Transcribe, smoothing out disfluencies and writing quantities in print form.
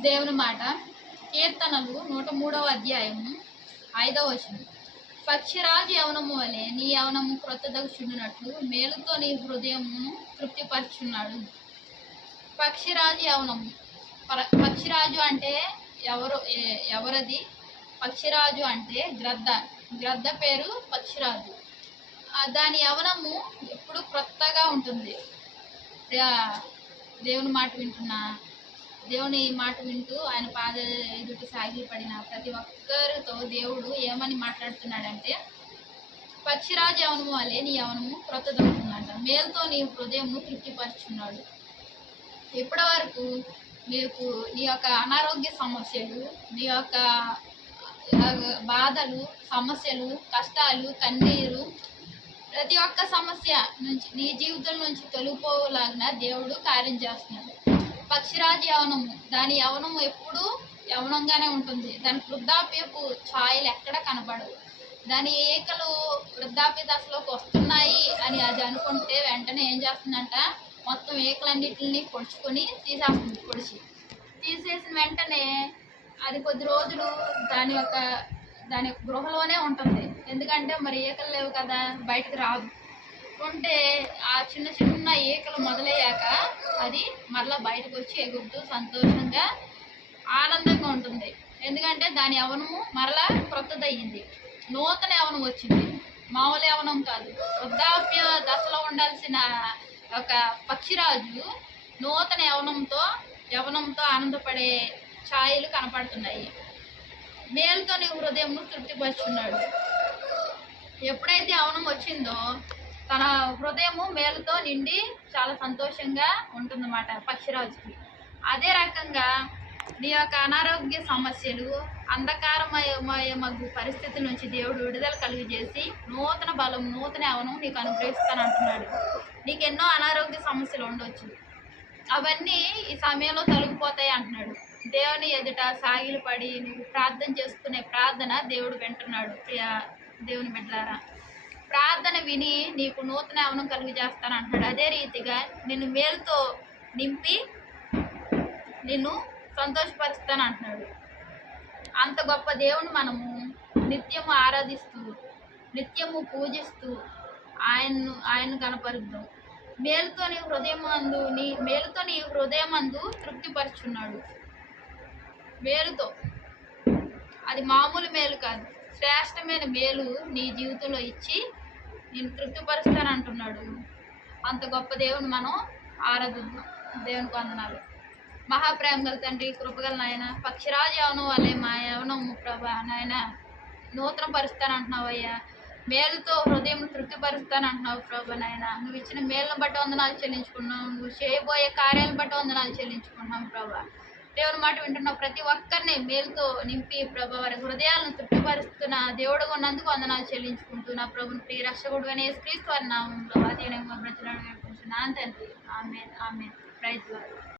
దేవుని మాట కీర్తనలు 103వ అధ్యాయము 5వ వచనం. పక్షిరాజు యవనము వలె నీ యవనము క్రొత్తదగుచుండునట్లు మేలుతో నీ హృదయమును తృప్తిపరుచున్నాడు. పక్షిరాజు యవనము. పక్షిరాజు అంటే ఎవరది? పక్షిరాజు అంటే గ్రద్ద పేరు పక్షిరాజు. దాని యవనము ఎప్పుడు క్రొత్తగా ఉంటుంది. దేవుని మాట వింటూ ఆయన పాద ఎదుటి సాగిలపడిన ప్రతి ఒక్కరితో దేవుడు ఏమని మాట్లాడుతున్నాడంటే, పక్షిరాజు యవనము వలె నీ యవనము క్రొత్తదవుతుందంట. మేలుతో నీ హృదయము తృప్తిపరుచున్నాడు. ఇప్పటి వరకు మీకు నీ యొక్క అనారోగ్య సమస్యలు, నీ యొక్క బాధలు, సమస్యలు, కష్టాలు, కన్నీరు, ప్రతి ఒక్క సమస్య నుంచి నీ జీవితం నుంచి తొలగిపోలాగిన దేవుడు కార్యం చేస్తున్నాడు. పక్షిరాజు యవనము, దాని యవనము ఎప్పుడూ యవనంగానే ఉంటుంది. దాని వృద్ధాప్యపు ఛాయలు ఎక్కడ కనపడవు. దాని ఏకలు వృద్ధాప్య దశలోకి వస్తున్నాయి అని అది అనుకుంటే వెంటనే ఏం చేస్తుందంట, మొత్తం ఏకలన్నిటిని తీసేస్తుంది. తీసేసిన వెంటనే అది కొద్ది రోజులు దాని గృహలోనే ఉంటుంది. ఎందుకంటే మరి ఏకలు లేవు కదా, బయటకు రాదు. ఉంటే ఆ చిన్న ఈకలు మొదలయ్యాక అది మరలా బయటకు వచ్చి ఎగురుతూ సంతోషంగా ఆనందంగా ఉంటుంది. ఎందుకంటే దాని యవనము మరలా క్రొత్తదయ్యింది, నూతన యవనం వచ్చింది. మామూలు యవనం కాదు. వృద్ధాప్య దశలో ఉండాల్సిన ఒక పక్షిరాజు నూతన యవనంతో ఆనందపడే ఛాయలు కనపడుతున్నాయి. మేలుతో నీ హృదయంను తృప్తిపరుచున్నాడు. ఎప్పుడైతే యవనం వచ్చిందో తన హృదయము మేలుతో నిండి చాలా సంతోషంగా ఉంటుందన్నమాట పక్షిరాజుకి. అదే రకంగా నీ యొక్క అనారోగ్య సమస్యలు, అంధకారమయ పరిస్థితి నుంచి దేవుడు విడుదల కలుగజేసి నూతన బలం, నూతన యవనం నీకు అనుగ్రహిస్తానంటున్నాడు. నీకు ఎన్నో అనారోగ్య సమస్యలు ఉండొచ్చు, అవన్నీ ఈ సమయంలో తొలగిపోతాయి అంటున్నాడు. దేవుని ఎదుట సాగిలపడి నువ్వు ప్రార్థన చేసుకునే ప్రార్థన దేవుడు వింటున్నాడు. దేవుని బిడ్డలారా, ప్రార్థన విని నీకు నూతన యవనం కలుగు చేస్తాను అంటున్నాడు. అదే రీతిగా నిన్ను మేలుతో నింపి నిన్ను సంతోషపరుస్తాను అంటున్నాడు. అంత గొప్ప దేవుని మనము నిత్యము ఆరాధిస్తూ, నిత్యము పూజిస్తూ ఆయన్ను కనపరుద్దాం. మేలుతో నీ హృదయమందు తృప్తిపరుచున్నాడు. మేలుతో, అది మామూలు మేలు కాదు, శ్రేష్టమైన మేలు నీ జీవితంలో ఇచ్చి నేను తృప్తిపరుస్తానంటున్నాడు. అంత గొప్ప దేవుని మనం ఆరాధిద్దాం. దేవునికి వందనాలు. మహాప్రేమ గల తండ్రి, కృపగల నాయన, పక్షిరాజు యవనం వల్లే మా యవనము ప్రభా నాయన నూతన పరుస్తానంటున్నావు అయ్యా. మేలుతో హృదయం తృప్తిపరుస్తానంటున్నావు ప్రభా నాయన. నువ్వు ఇచ్చిన మేలును బట్టి వందనాలు చెల్లించుకున్నావు. నువ్వు చేయబోయే కార్యాలను బట్టి వందనాలు చెల్లించుకున్నావు ప్రభా. దేవుని మాట వింటున్న ప్రతి ఒక్కరిని మేలుతో నింపి ప్రభా వారి హృదయాలను తృప్తిపరుస్తున్న దేవుడుగా ఉన్నందుకు వందనాలు చెల్లించుకుంటూ నా ప్రభుని ప్రియ రక్షకుడు అనే యేసుక్రీస్తు వారి నామంలో అధీనంగా బ్రతులను వేడుకుంటున్నాను తండ్రి. ఆమేన్. Praise lord.